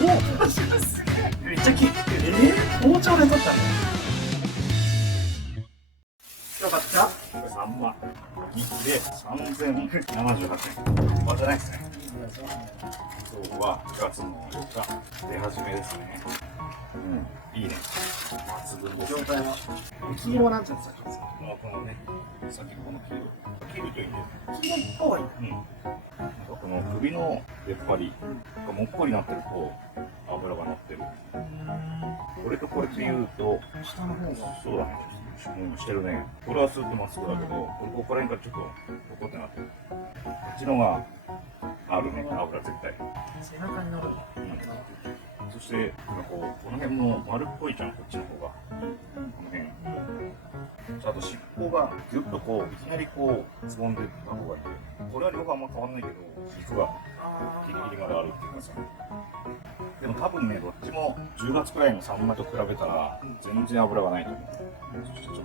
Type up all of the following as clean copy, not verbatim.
お、マジですげえ。めっちゃきれい。包丁で取ったね。よかった。これ3万。3で3078円。まじゃないですね。今日は9月の4日、出始めですね。うん、いいね。抜群です。状態は。黄色なんちゃってたんですか。このね、先っぽの黄色。黄色といいね。黄色い方がいい。この首の出っ張りがもっこりなってると脂が乗ってる。これとこれって言うと下の方がそうだね。してるね。これはスーッとまっすぐだけど、ここら辺からちょっとボコってなってる。こっちのがあるね、脂絶対。背中に乗る。そしてこの辺も丸っこいじゃん、こっちの方が。この辺。あと尻尾がギュッといきなりつぼんでた方がいい。これは両方あんま変わんないけど、肉がギリギリまであるっていうかさ。でも多分ね、どっちも10月くらいのサンマと比べたら全然脂がないと思う。そしてちょっと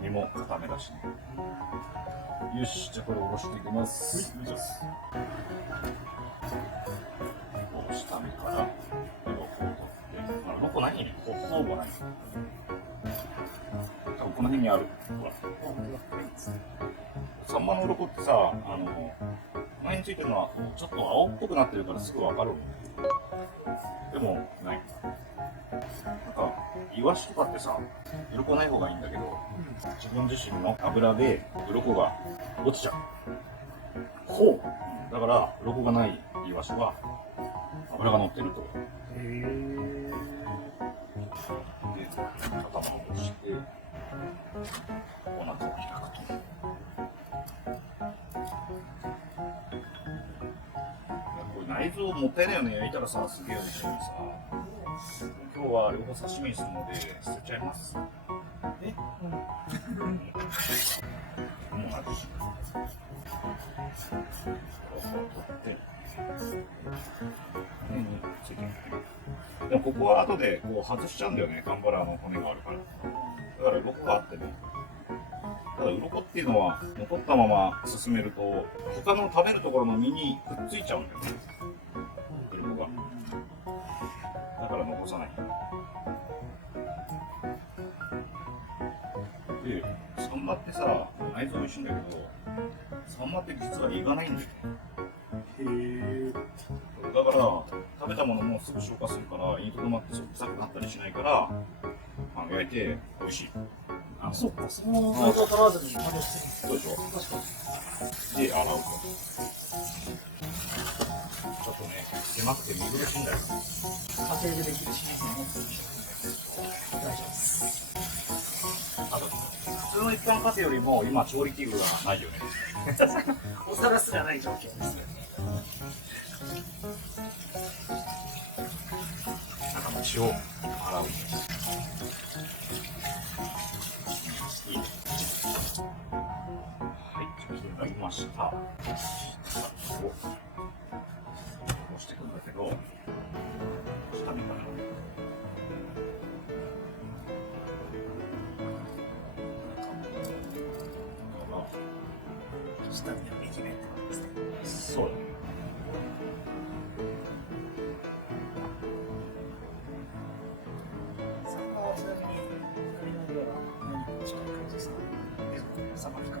身も固めだしね。よし、じゃあこれおろしていきます。下身から鱗を取って、鱗何にほぼない。多分この辺にある。ほら。サンマの鱗ってさ、前についてるのはちょっと青っぽくなってるからすぐわかる。でもない。なんかイワシとかってさ、鱗ない方がいいんだけど、自分自身の油で鱗が落ちちゃう。ほう。だから鱗がないイワシは油が乗ってると。へえ。で、頭を押して、お腹を開くと。これ内臓もったいないよね。焼いたらさ、すげえ美味しいのにさ。今日は両方刺身にするので捨てちゃいます。え？もうあるし。でもここは後で外しちゃうんだよね、ガンバラの骨があるから。だから鱗があっても。ただ鱗っていうのは残ったまま進めると他の食べるところの身にくっついちゃうんだよね、鱗が。だから残さない。で、サンマってさ、内臓美味しいんだけど、サンマって実は胃がないんだよね。へー。だから食べたものもすぐ消化するから胃にとどまって臭くなったりしないから、焼いて美味しい。そっか、その内臓取らずに食べてる。そうでしょ。確かに。で、洗うと。ちょっとね、狭くて見苦しいんだよ。家庭でできるシリーズのも大丈夫です。あと、普通の一般家庭よりも今調理器具がないよね。お皿すらない状況ですよね。中の血を洗うんです。いいね。はい、ちょっとなりました。こうしていくんだけど、下見から。下見は右目ってことですね。そうだね。サンマはちなみに光の色は何に近い感じですか？サンマ光る。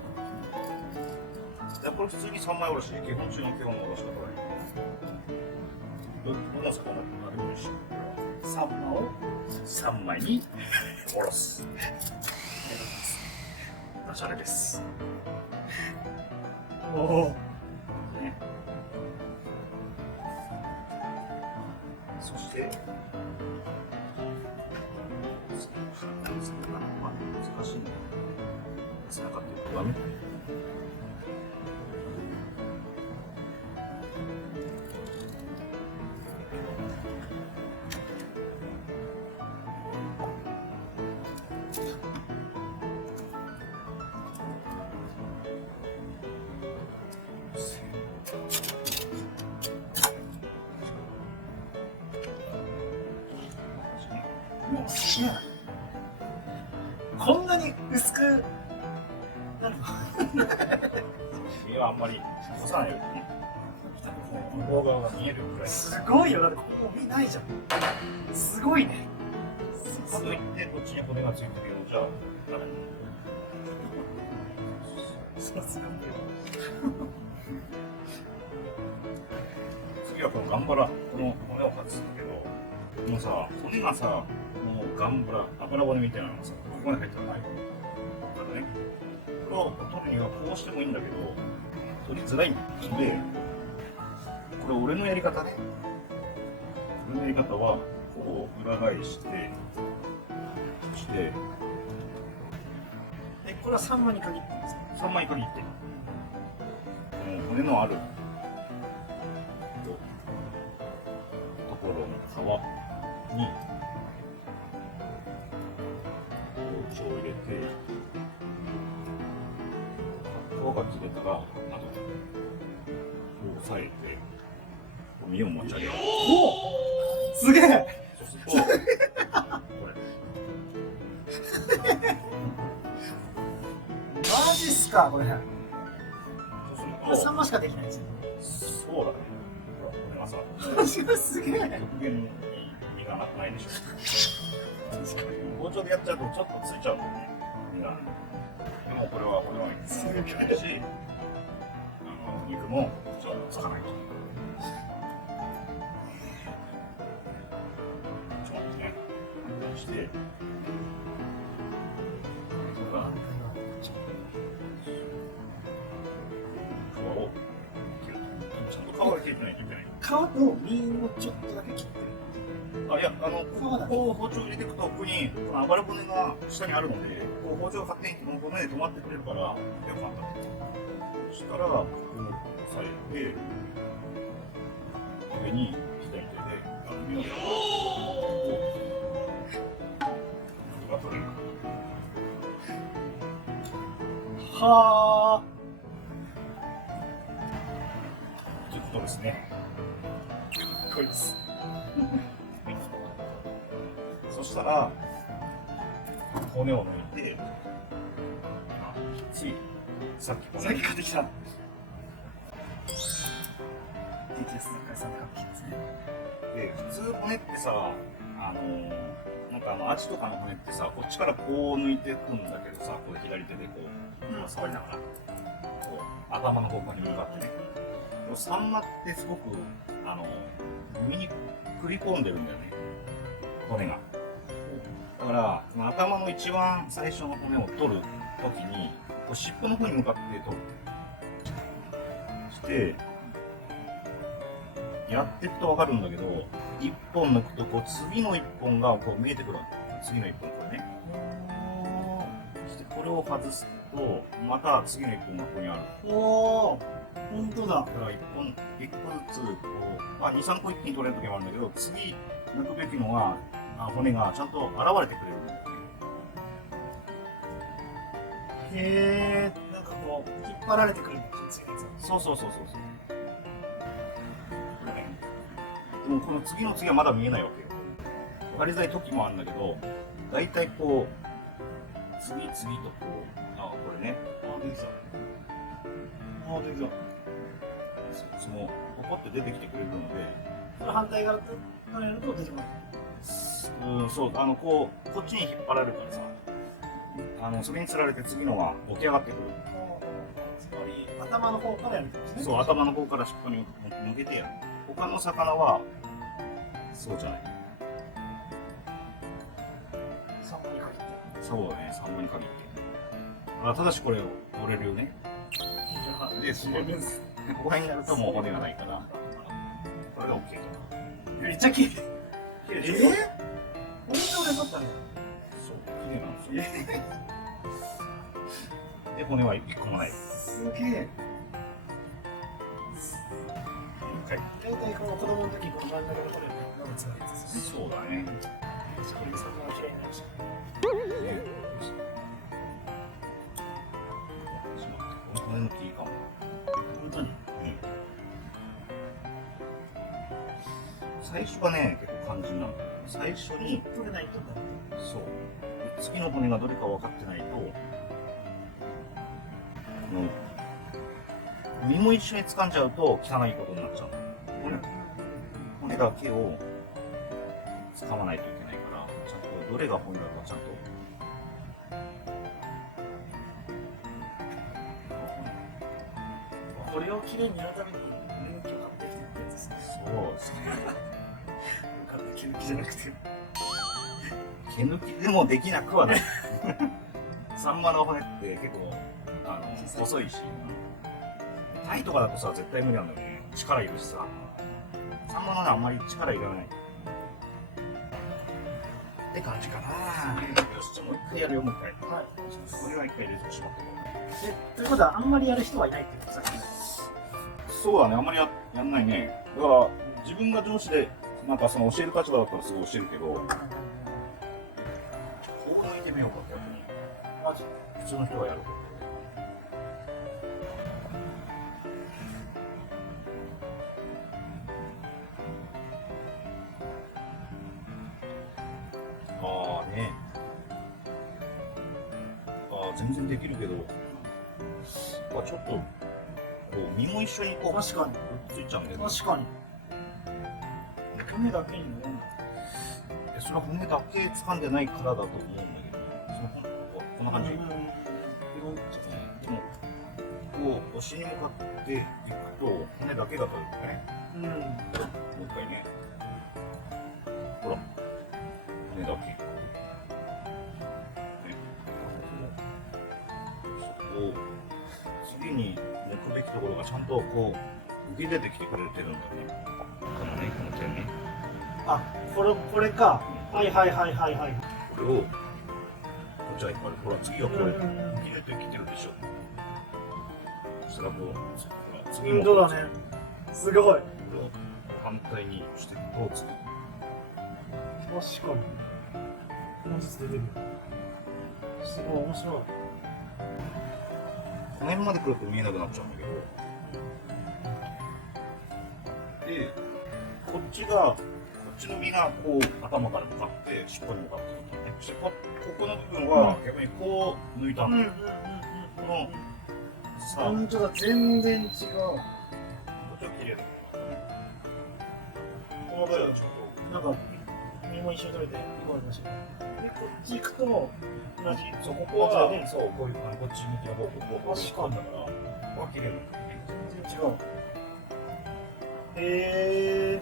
じゃあこれ普通に3枚おろしで基本中の基本のおろし方だね。どの魚でもいいし。サンマを3枚におろす。ダジャレです。おお。ね。そして。難しいね。背中っていうことだね。もう好きやな。こんなに薄くなるの？身はあんまり干さないようにね。向こう側が見えるくらい。すごいよ。だってここもう見ないじゃん。すごいね。かといってこっちに骨がついてるようじゃダメ。さすがに。次はこのガンバラ、この骨を外すんだけど、このさ、骨がさ、このガンバラ、油骨みたいなのがさ、ここに入ってないからね。これを取るにはこうしてもいいんだけど、取りづらいんで、これ俺のやり方ね。俺のやり方は、こう裏返して、そして、これは3枚に限ってですか3枚限って、骨のあるところの皮に包丁を入れて、皮が切れたら、押さえて、身を持ち上げる。おお、すげえ。そうすると、これ。マジっすか、これ。そうすると、3枚しかできないんですよ。そうだね。ほら、これがさ、マジですげえ。極限に身がないでしょ。包丁でやっちゃうとちょっとついちゃうんだよね、身が。でもこれはすげえし、肉もちょっとつかないと。ちょっとね、して、それが皮を切る。ちゃんと皮が切れてないといけない。皮の身をちょっとだけ切ってる。あ、いや、こう包丁入れていくと、ここにこのあばら骨が下にあるので、こう包丁が勝手にこの骨で止まってくれるから、よかった。そしたら、ここを押さえて、上に左手で身をが取れる。はあ。ということですね。こいつ。そしたら、骨を抜いて、さっきさっき買ってきた。TTS の解散で買ってきたですね。で、普通骨ってさ、なんかアジとかの骨ってさ、こっちからこう抜いていくんだけどさ、これ左手でこう、触りながら、こう、頭の方向に向かってね。でもサンマってすごく、身に食い込んでるんだよね、骨が。だから、その頭の一番最初の骨を取るときに、こう尻尾の方に向かって取る。して、やっていくとわかるんだけど、一本抜くと、こう次の一本がこう見えてくるわけ。次の一本これね。そしてこれを外すと、また次の一本がここにある。おお、本当だ。だから一個ずつ、こう、2、3個一気に取れる時もあるんだけど、次抜くべきのは、骨がちゃんと現れてくれるんだよね。へえ、なんかこう、引っ張られてくるんだ、次のやつ。そう。これね。でもこの次の次はまだ見えないわけよ。分かりづらい時もあるんだけど、だいたいこう、次々とこう、これね。できた。できた。そのポコって出てきてくれるので、それ反対側からやると出てこない。そう、こっちに引っ張られるからさ、それにつられて次のは起き上がってくる。つまり頭の方からやるってことですね。そう、頭の方から尻尾に向けてやる。他の魚はそうじゃない。3本にかけて。そうだね、3本に限って。ただしこれを折れるよね。で、そのここら辺になるともう骨がないから、これが OK と。めっちゃ綺麗。綺麗でしょ。本当で取ったね。そう、綺麗なんですよ。で、骨は1個もない。すげえ。大体この子供の時この真ん中で取れるのが辛いですよね。そうだね。これで魚が嫌いになりました。骨抜きいいかも。本当に。最初がね、結構肝心なの。最初に、取れないとだ。そう。次の骨がどれか分かってないと、身も一緒に掴んじゃうと汚いことになっちゃうの。骨だけを掴まないといけないから、ちゃんとどれが骨だかちゃんと。これをきれいにやるために免許買ってきてってやつですね。そうですね。買って毛抜きじゃなくて。毛抜きでもできなくはない。サンマの骨って結構細いし、タイとかだとさ絶対無理なんだよね。力いるしさ。サンマの骨あんまり力いらない。って感じかな。よし、じゃあもう一回やるよ、もう一回。はい。これは一回入れてしまって。ということはあんまりやる人はいないってことですね。そうだね、あんまりやんないね。だから自分が上司でなんかその教える立場だったらすごい教えるけど、こう抜いてみようかって逆に。マジ普通の人がやる。ああね。ああ全然できるけど、ちょっとこう身も一緒にこう確かに。くっついちゃうんだよね。確かに。骨だけにね。それは骨だけ掴んでないからだと思うんだけど、こんな感じ。でもこうお尻に向かっていくと骨だけが取れるね。うん。もう一回ね。ほら骨だけ。ね、こう次に抜くべきところがちゃんとこう浮き出てきてくれてるんだね。このね、この点ね。あ、これか。はいはいはいはいはい。これをこっちは引っ張る。ほら次はこれ浮き出てきてるでしょ。そしたらこうほら次もどうだね。すごい。これを反対にしていくと次。確かに。文字出てくる。すごい面白い。この辺まで来ると見えなくなっちゃうんだけど、でこっちの身がこう頭から向かって尻尾に向かってくるね。そしてここの部分は逆にこう抜いたの。このさあ本当だ、全然違う。こっちは綺麗だ。この場合はちょっなんか、身も一緒に取れて、こうなりました。で、こっち行くと、同じ。とそうここはね、そうこういうこっち向きの方向こう確かにだからここは綺麗なの。全然違う。へー。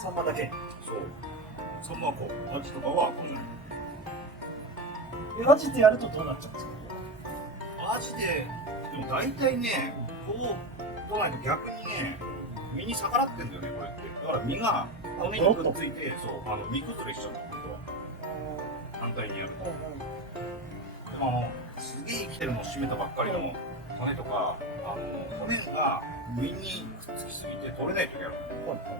サンマだけ。そうそんなこうアジとかはこうじゃない。アジでやるとどうなっちゃうんですか？アジでも大体ねこう取らないと逆にね身に逆らってんだよねこれって。だから身が骨にくっついてそう身崩れしちゃうんだけど反対にやると。でもすげえ生きてるのを締めたばっかりの骨とか骨が身にくっつきすぎて取れない時ある。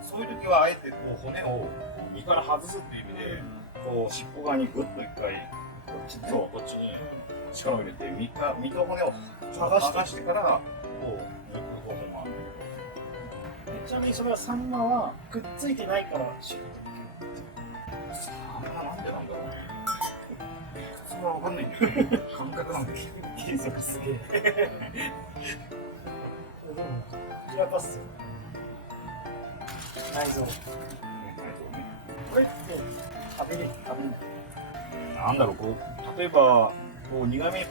そういう時はあえてこう骨を身から外すっていう意味でこう尻尾側にグッと一回こっちに力を入れて身と骨を剥がしてからこう抜く方法もある。ちなみにそれはサンマはくっついてないからシュッあんななんでなんだろうね。普通は分かんないんだよね。感覚なんだよ。継続すげえ。キラパス内臓。これって食べれない。なんだろうこう例えばこの苦味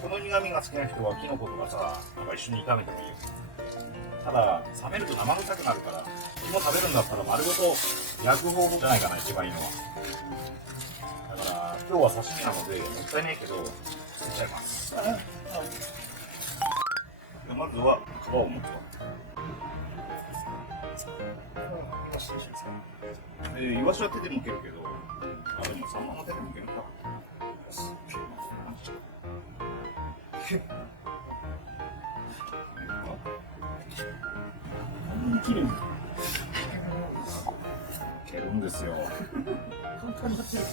が好きな人はキノコとかさなんか一緒に炒めてもいいよ。ただ冷めると生臭くなるから肝食べるんだったら丸ごと焼く方法じゃないかな一番いいのは。だから今日は刺身なのでもったいないけど捨てちゃいます。まずは皮をむくと。イワシは手でむけるけどでもサンマも手でむけるか。切る。蹴るんですよ。簡単になってる。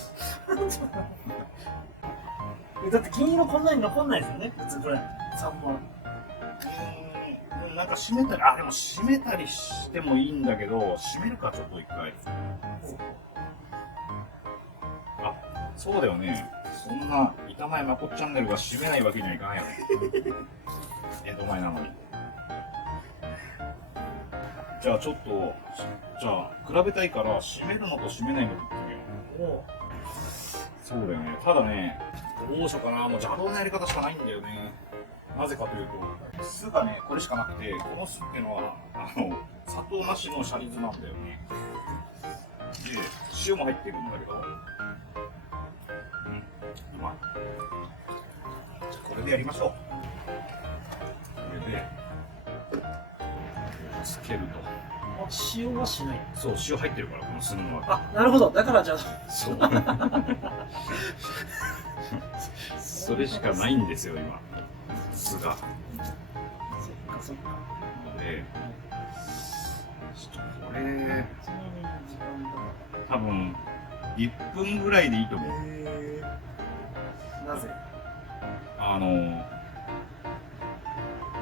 だって金色こんなに残んないですよね。普通これサンマ。なんか締めたりでも締めたりしてもいいんだけど締めるかちょっと一回。そうだよね。そんな板前まこっチャンネルが締めないわけにはいかないよね。江戸前なのに。じゃあちょっと、じゃあ比べたいから締めるのと締めないのと言ってみよう。おうそうだよね。ただね、どうしようかな。もう邪道なやり方しかないんだよね。なぜかというと、酢がね、これしかなくて、この酢っていうのは、砂糖なしのシャリ酢なんだよね。で、塩も入ってるんだけど、うまい。じゃあこれでやりましょう。これで、つけると。あ、塩はしない。そう、塩入ってるから、この酢の中。あ、なるほど。だからじゃあ、そう。それしかないんですよ、今。酢が。そっかそっか。ので、ちょっとこれ、ちなみに時間とか。多分、1分ぐらいでいいと思う。なぜ？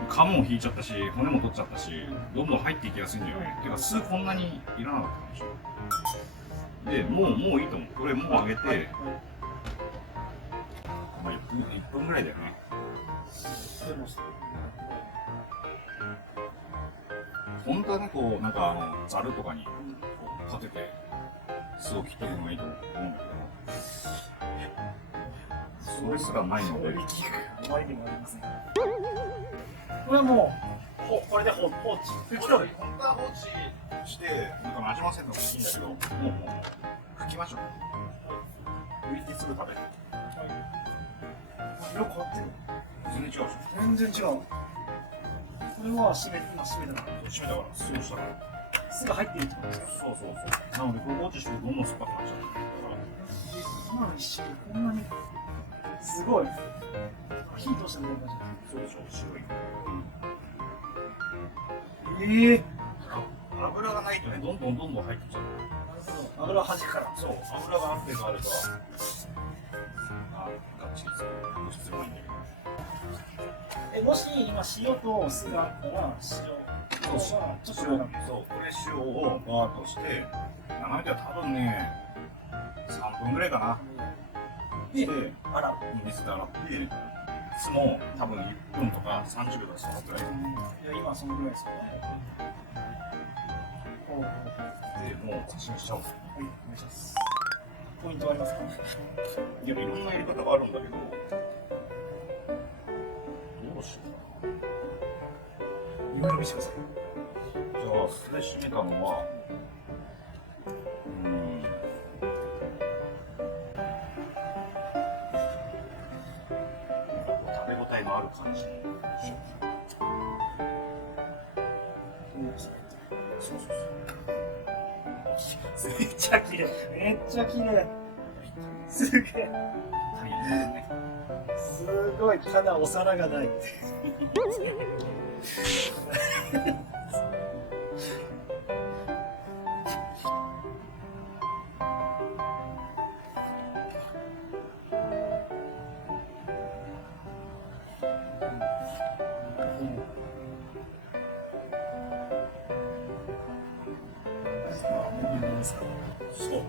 皮も引いちゃったし、骨も取っちゃったし、どんどん入っていきやすいんだよね。てか、酢こんなにいらなかったかもしれない。で、もういいと思う。これもう揚げて、まあ1分ぐらいだよね。でも本当はね、こう、なんかざるとかにこうかけて、酢を切っておくのがいいと思うんだけど、それすらないので、あまりにもありません。これはもう、これで放置。拭き取る。本当は放置して、なんかなじませるのがいいんだけど、もう拭きましょう。拭いてすぐ食べる。色変わってる。全然違うでしょ。全然違う。これは今閉めたな。閉めたから、そうしたから。酢が入ってるってことですか？そうそうそう。なので、これ放置してどんどん酸っぱくなっちゃう。今の一瞬こんなにすごい火通したみたいな感そうでしょ、白い。じ。ええ油がないとね、どんどん入ってきちゃう。油は弾くから。そう、油がある程度あれば、ガッチリする必要ないんだけど。もし今塩と酢があったら塩そう、ちょっとそう、これ塩をバーッとして、長いでは多分ね、3分ぐらいかな。でで、洗う。水で洗って、酢も多分1分とか30秒とかそのくらい。いや今そのぐらいですよね。ほうほうほう。で、もう刺身しちゃおう。はい、お願いします。ポイントはありますか？いや、いろんなやり方があるんだけど、どうしようかな。いろいろ見せてください。じゃあ、酢で締めたのは、食べ応えのある感じ。そうそうそう。めっちゃ綺麗。めっちゃ綺麗。すげえ。足りるね。すごい。ただお皿がない。そう。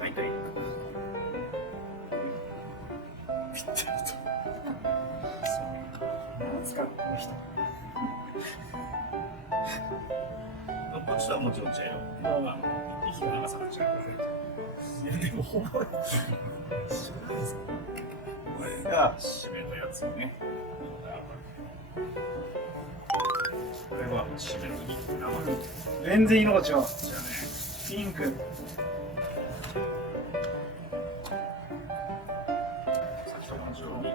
大体。ぴったりと。何ですかこの人。こっちとはもちろん違うよ。息が長さが違うからね。いやでもほんまに一緒なんですか？これが締めのやつね。これが締めのに生。全然色が違う。じゃあね。ピンク。さっきと同じように。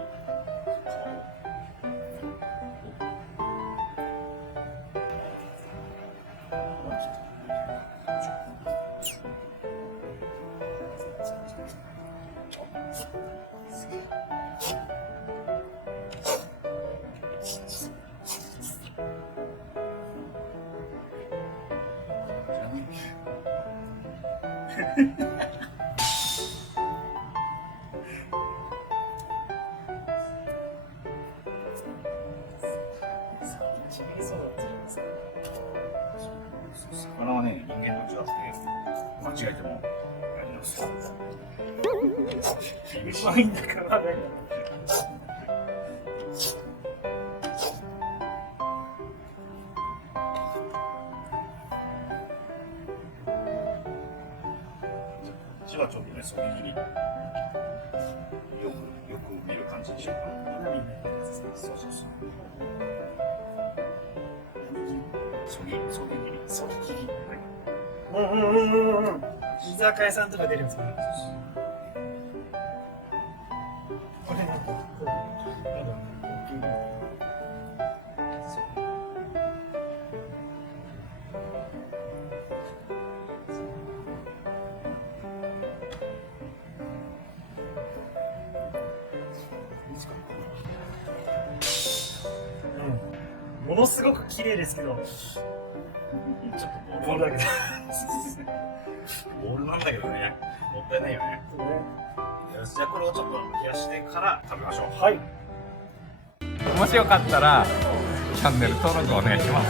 魚はね、人間と違って間違えてもやります。うまいんだからね。ちはちょっとね、そぎ切り。よく見る感じにしようかな。花火みたいなやつですね。そうそうそう。そぎ切り。そぎ切り。はい。居酒屋さんとか出るやつね。これなんかこう大きいみたいな。ものすごく綺麗ですけど、ちょっとボールだけど。ボールなんだけどね、もったいないよね。よし、じゃあこれをちょっと冷やしてから食べましょう。はい。もしよかったらチャンネル登録お願いしま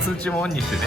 す通知もオンにしてね。